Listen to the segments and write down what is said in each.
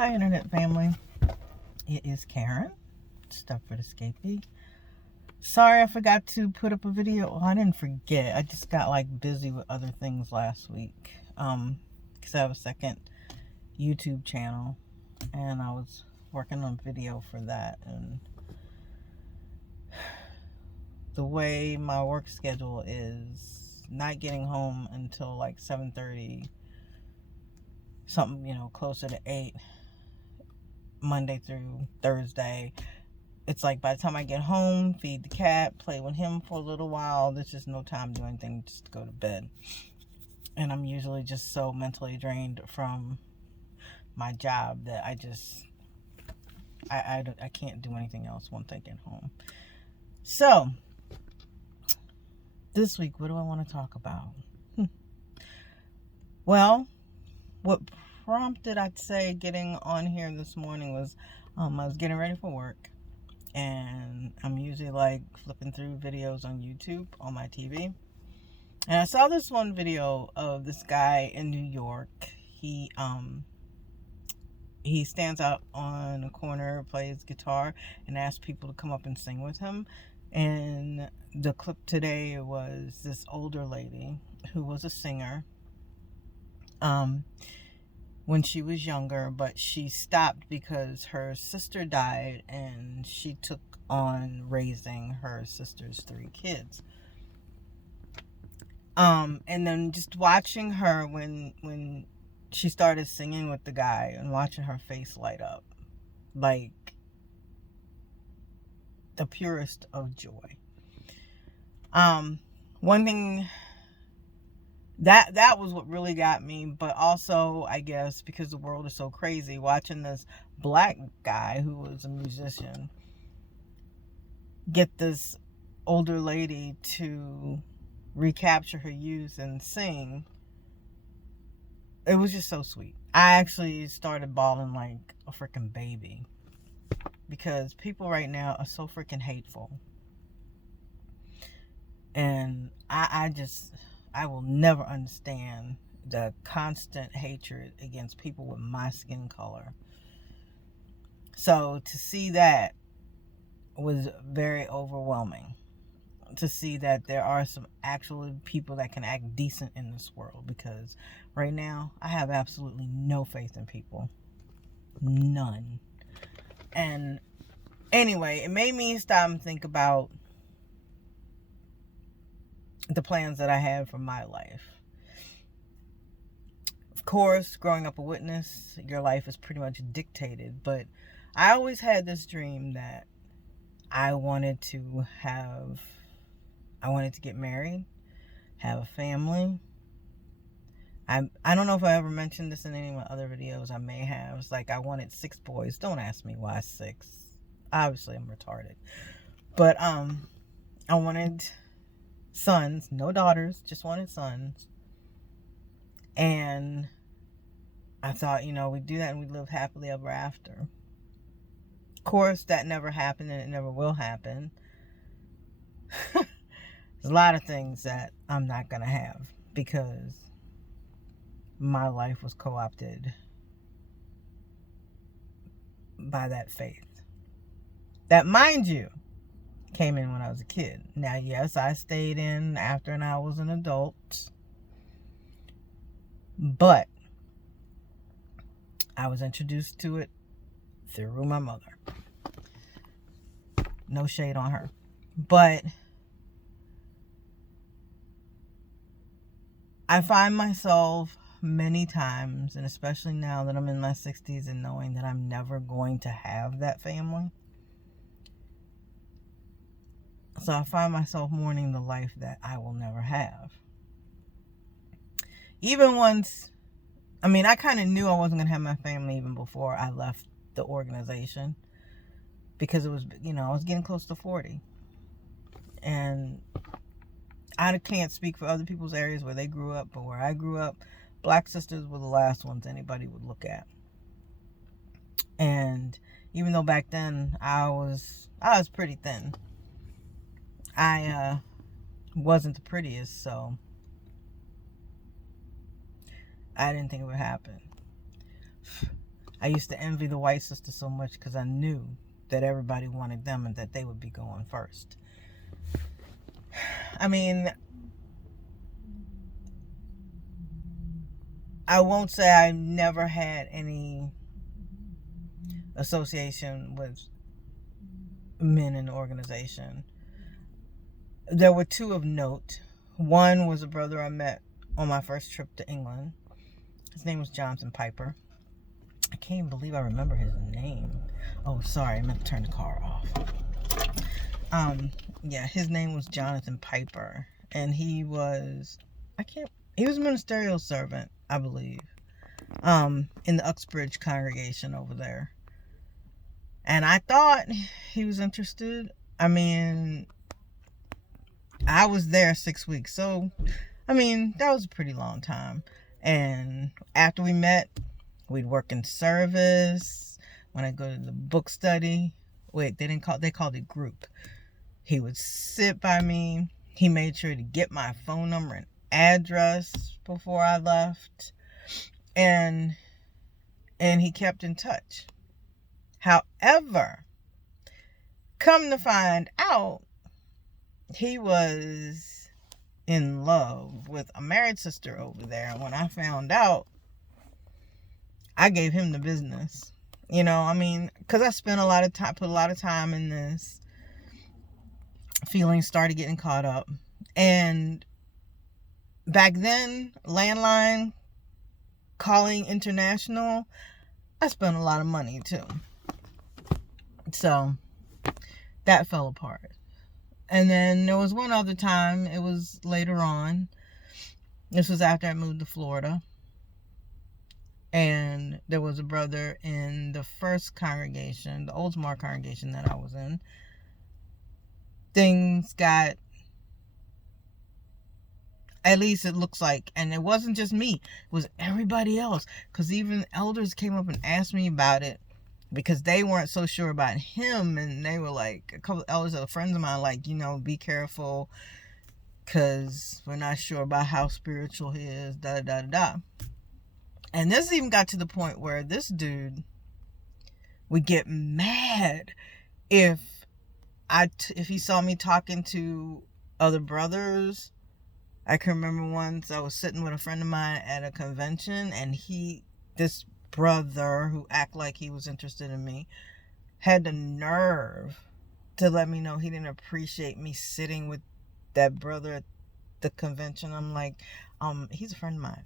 Hi, Internet family. It is Karen, Stepford Escapee. Sorry I forgot to put up a video. Well, I didn't forget. I just got busy with other things last week. Because I have a second YouTube channel, and I was working on video for that. And the way my work schedule is, not getting home until 7:30, something, closer to 8, Monday through Thursday. It's by the time I get home, feed the cat, play with him for a little while, there's just no time to do anything, just to go to bed. And I'm usually just so mentally drained from my job that I can't do anything else once I get home. So, this week, what do I want to talk about? Well, what prompted, I'd say, getting on here this morning was I was getting ready for work. And I'm usually flipping through videos on YouTube on my TV. And I saw this one video of this guy in New York. He stands out on a corner, plays guitar, and asks people to come up and sing with him. And the clip today was this older lady who was a singer when she was younger, but she stopped because her sister died and she took on raising her sister's 3 kids. And then just watching her when she started singing with the guy and watching her face light up, like the purest of joy. One thing that was what really got me, but also, I guess, because the world is so crazy, watching this black guy who was a musician get this older lady to recapture her youth and sing, it was just so sweet. I actually started bawling like a freaking baby, because people right now are so freaking hateful. And I will never understand the constant hatred against people with my skin color. So to see that was very overwhelming. To see that there are some actual people that can act decent in this world. Because right now, I have absolutely no faith in people. None. And anyway, it made me stop and think about the plans that I have for my life. Of course, growing up a witness, your life is pretty much dictated, but I always had this dream that I wanted to get married, have a family. I don't know if I ever mentioned this in any of my other videos. I may have. It's I wanted 6 boys. Don't ask me why 6. Obviously, I'm retarded. But I wanted sons, no daughters, just wanted sons. And I thought, we'd do that and we'd live happily ever after. Of course, that never happened, and it never will happen. There's a lot of things that I'm not going to have because my life was co-opted by that faith. That, mind you, came in when I was a kid. Now, yes, I stayed in after and I was an adult. But I was introduced to it through my mother. No shade on her. But I find myself many times, and especially now that I'm in my 60s and knowing that I'm never going to have that family. So I find myself mourning the life that I will never have. Even once, I kind of knew I wasn't going to have my family even before I left the organization. Because it was, I was getting close to 40. And I can't speak for other people's areas where they grew up, but where I grew up, black sisters were the last ones anybody would look at. And even though back then I was pretty thin, I wasn't the prettiest, so I didn't think it would happen. I used to envy the white sister so much because I knew that everybody wanted them and that they would be going first. I mean, I won't say I never had any association with men in the organization. There were two of note. One was a brother I met on my first trip to England. His name was Jonathan Piper. I can't even believe I remember his name. Oh, sorry, I meant to turn the car off. Yeah, his name was Jonathan Piper, and he was a ministerial servant, I believe, in the Uxbridge congregation over there. And I thought he was interested. I mean, I was there 6 weeks, so I mean, that was a pretty long time. And after we met, we'd work in service. When I go to the book study, they called it group. He would sit by me. He made sure to get my phone number and address before I left. And he kept in touch. However, come to find out, he was in love with a married sister over there. And when I found out, I gave him the business. You know, I mean, because I spent put a lot of time in this. Feelings started getting caught up. And back then, landline calling international, I spent a lot of money too. So that fell apart. And then there was one other time, it was later on. This was after I moved to Florida. And there was a brother in the first congregation, the Oldsmar congregation that I was in. Things got, at least it looks like, and it wasn't just me, it was everybody else. Because even elders came up and asked me about it because they weren't so sure about him. And they were like, a couple of elders that were friends of mine, like, you know, be careful because we're not sure about how spiritual he is, da-da-da-da. And this even got to the point where this dude would get mad if he saw me talking to other brothers. I can remember once I was sitting with a friend of mine at a convention, and this brother who acted like he was interested in me had the nerve to let me know he didn't appreciate me sitting with that brother at the convention. I'm like, he's a friend of mine.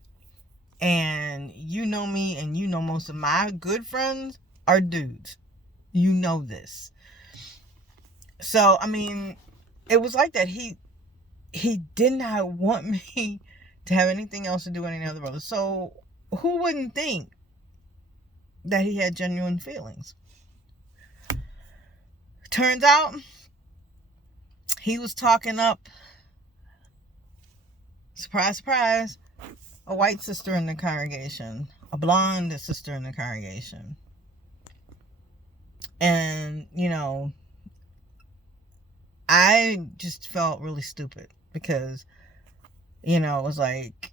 And you know me, and you know most of my good friends are dudes. You know this. So, I mean, it was like that. He did not want me to have anything else to do with any other brother. So, who wouldn't think that he had genuine feelings? Turns out, he was talking up, surprise, surprise, a white sister in the congregation, a blonde sister in the congregation. And, you know, I just felt really stupid because, you know, it was like,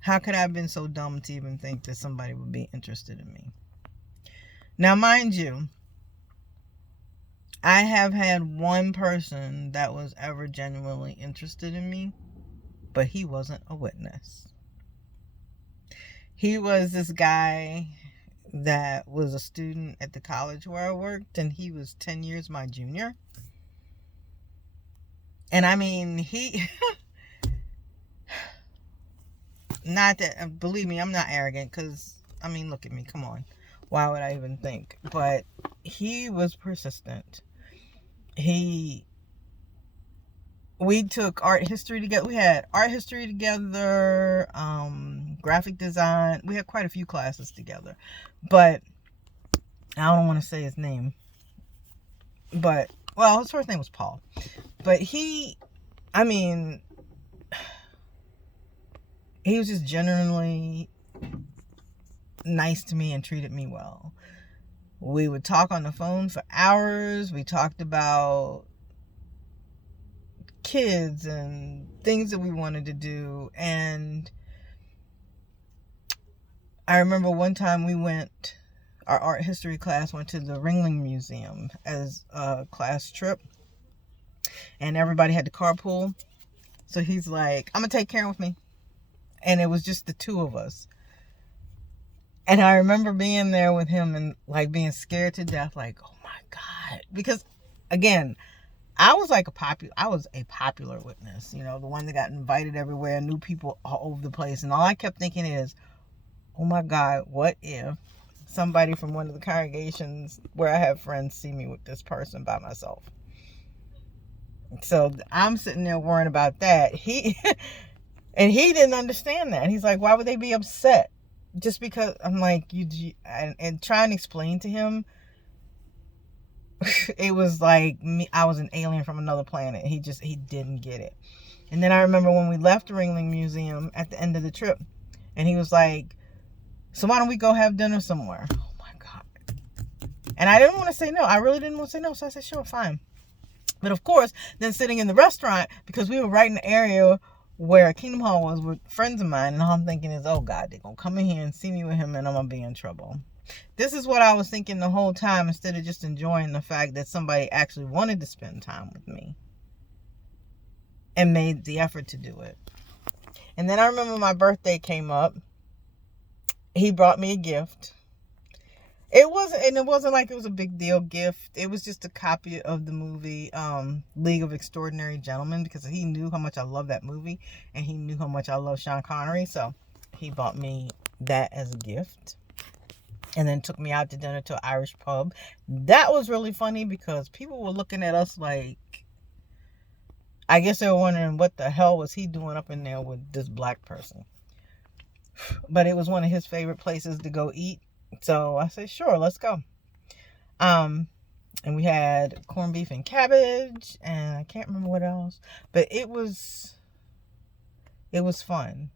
how could I have been so dumb to even think that somebody would be interested in me? Now, mind you, I have had one person that was ever genuinely interested in me, but he wasn't a witness. He was this guy that was a student at the college where I worked, and he was 10 years my junior. And I mean, not that, believe me, I'm not arrogant, because, I mean, look at me, come on. Why would I even think? But he was persistent. We took art history together. We had art history together, graphic design. We had quite a few classes together. But I don't want to say his name. But, well, his first name was Paul. But he was just genuinely nice to me and treated me well. We would talk on the phone for hours. We talked about kids and things that we wanted to do. And I remember one time our art history class went to the Ringling Museum as a class trip, and everybody had to carpool. So he's like, I'm gonna take Karen with me, and it was just the two of us. And I remember being there with him and like being scared to death, like, oh my God, because again, I was a popular witness, the one that got invited everywhere, knew people all over the place, and all I kept thinking is, oh my God, what if somebody from one of the congregations where I have friends see me with this person by myself? So I'm sitting there worrying about that. And he didn't understand that. He's like, why would they be upset? Just because I'm like, and trying to explain to him, it was like me, I was an alien from another planet. He didn't get it. And then I remember when we left the Ringling Museum at the end of the trip, and he was like, so why don't we go have dinner somewhere? Oh my God. And I didn't want to say no. I really didn't want to say no. So I said, sure, fine. But of course, then sitting in the restaurant, because we were right in the area where Kingdom Hall was with friends of mine, and all I'm thinking is, oh God, they're going to come in here and see me with him, and I'm going to be in trouble. This is what I was thinking the whole time, instead of just enjoying the fact that somebody actually wanted to spend time with me and made the effort to do it. And then I remember my birthday came up. He brought me a gift. It wasn't like it was a big deal gift. It was just a copy of the movie League of Extraordinary Gentlemen, because he knew how much I love that movie, and he knew how much I love Sean Connery. So he bought me that as a gift, and then took me out to dinner to an Irish pub. That was really funny because people were looking at us like, I guess they were wondering what the hell was he doing up in there with this black person. But it was one of his favorite places to go eat. So I said, sure, let's go. And we had corned beef and cabbage, and I can't remember what else, but it was fun.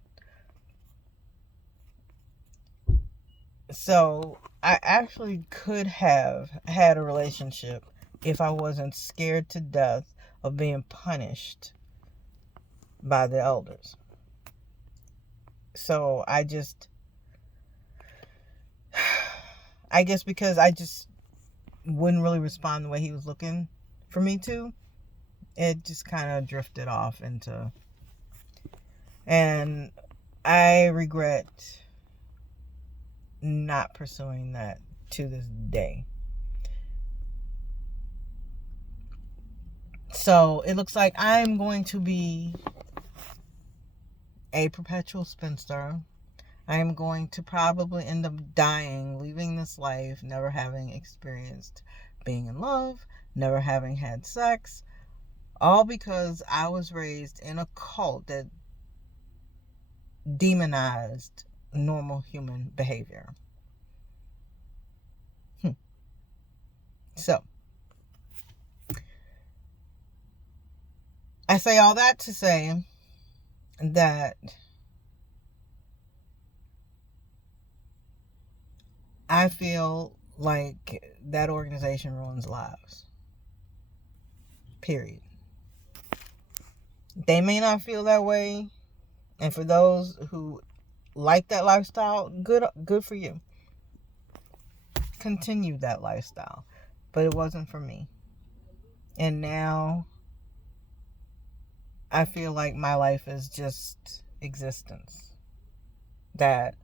So I actually could have had a relationship if I wasn't scared to death of being punished by the elders. So I guess because I just wouldn't really respond the way he was looking for me to, it just kind of drifted off into, and I regret not pursuing that to this day. So it looks like I'm going to be a perpetual spinster. I am going to probably end up dying, leaving this life, never having experienced being in love, never having had sex, all because I was raised in a cult that demonized normal human behavior. So, I say all that to say that I feel like that organization ruins lives. Period. They may not feel that way, and for those who like that lifestyle, good for you. Continue that lifestyle. But it wasn't for me. And now I feel like my life is just existence. That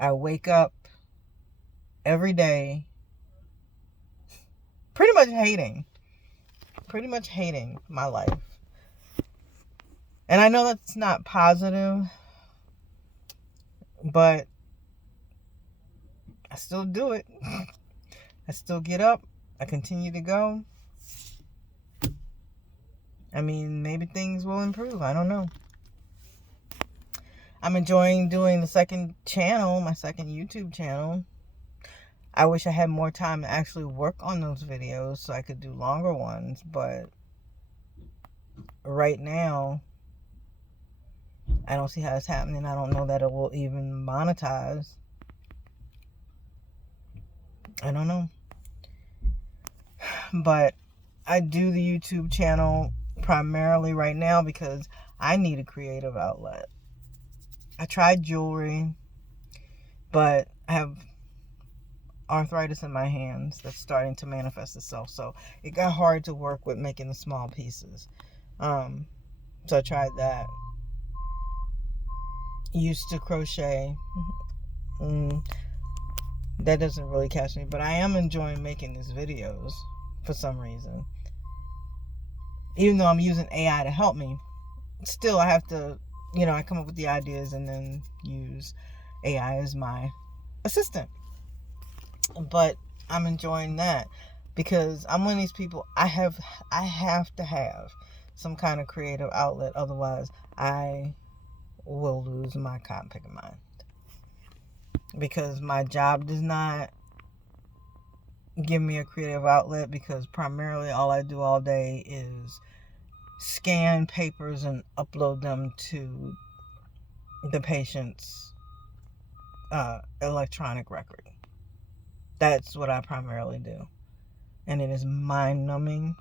I wake up every day pretty much hating my life. And I know that's not positive, but I still do it. I still get up. I continue to go. I mean, maybe things will improve. I don't know. I'm enjoying doing the second channel, my second YouTube channel. I wish I had more time to actually work on those videos so I could do longer ones, but right now, I don't see how it's happening. I don't know that it will even monetize. I don't know. But I do the YouTube channel primarily right now because I need a creative outlet. I tried jewelry, but I have arthritis in my hands that's starting to manifest itself. So it got hard to work with making the small pieces. So I tried that. Used to crochet. That doesn't really catch me, but I am enjoying making these videos for some reason. Even though I'm using AI to help me, still I have to, I come up with the ideas and then use AI as my assistant. But I'm enjoying that because I'm one of these people, I have to have some kind of creative outlet, otherwise I will lose my cotton picking mind. Because my job does not give me a creative outlet, because primarily all I do all day is scan papers and upload them to the patient's electronic record. That's what I primarily do. And it is mind-numbing.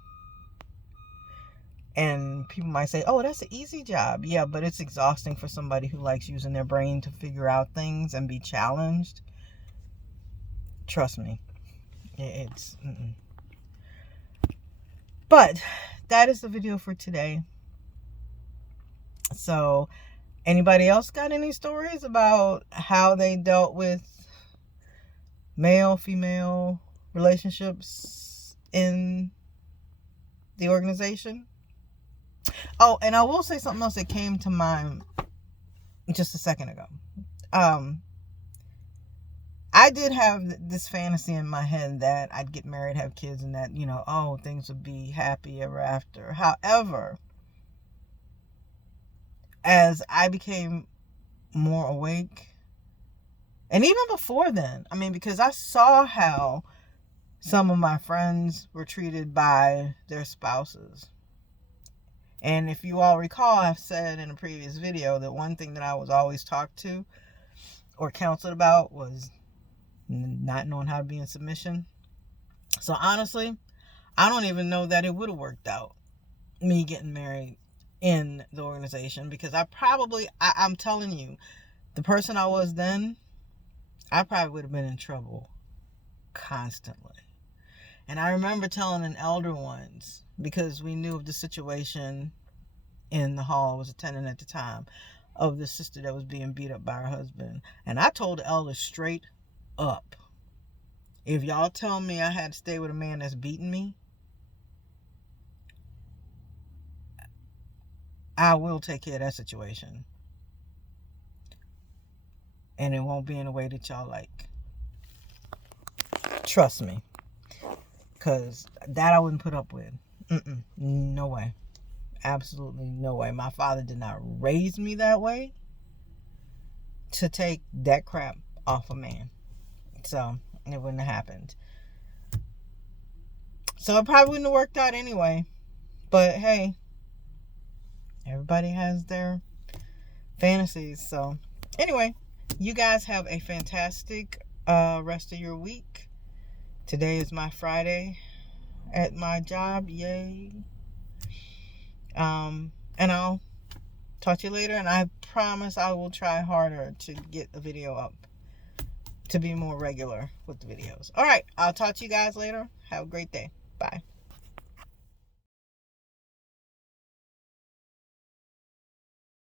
And people might say, oh, that's an easy job. Yeah, but it's exhausting for somebody who likes using their brain to figure out things and be challenged. Trust me. It's... But that is the video for today. So, anybody else got any stories about how they dealt with male-female relationships in the organization? Oh, and I will say something else that came to mind just a second ago. I did have this fantasy in my head that I'd get married, have kids, and that, things would be happy ever after. However, as I became more awake, and even before then, because I saw how some of my friends were treated by their spouses. And if you all recall, I've said in a previous video that one thing that I was always talked to or counseled about was not knowing how to be in submission. So honestly, I don't even know that it would have worked out, me getting married in the organization, because I'm telling you, the person I was then, I probably would have been in trouble constantly. And I remember telling an elder once, because we knew of the situation in the hall I was attending at the time, of the sister that was being beat up by her husband. And I told the elder straight up, if y'all tell me I had to stay with a man that's beating me, I will take care of that situation. And it won't be in a way that y'all like. Trust me. Because that I wouldn't put up with. No way. Absolutely no way. My father did not raise me that way to take that crap off a man. So, it wouldn't have happened. So, it probably wouldn't have worked out anyway. But, hey, everybody has their fantasies. So, anyway, you guys have a fantastic rest of your week. Today is my Friday at my job. Yay. And I'll talk to you later. And I promise I will try harder to get a video up, to be more regular with the videos. All right. I'll talk to you guys later. Have a great day. Bye.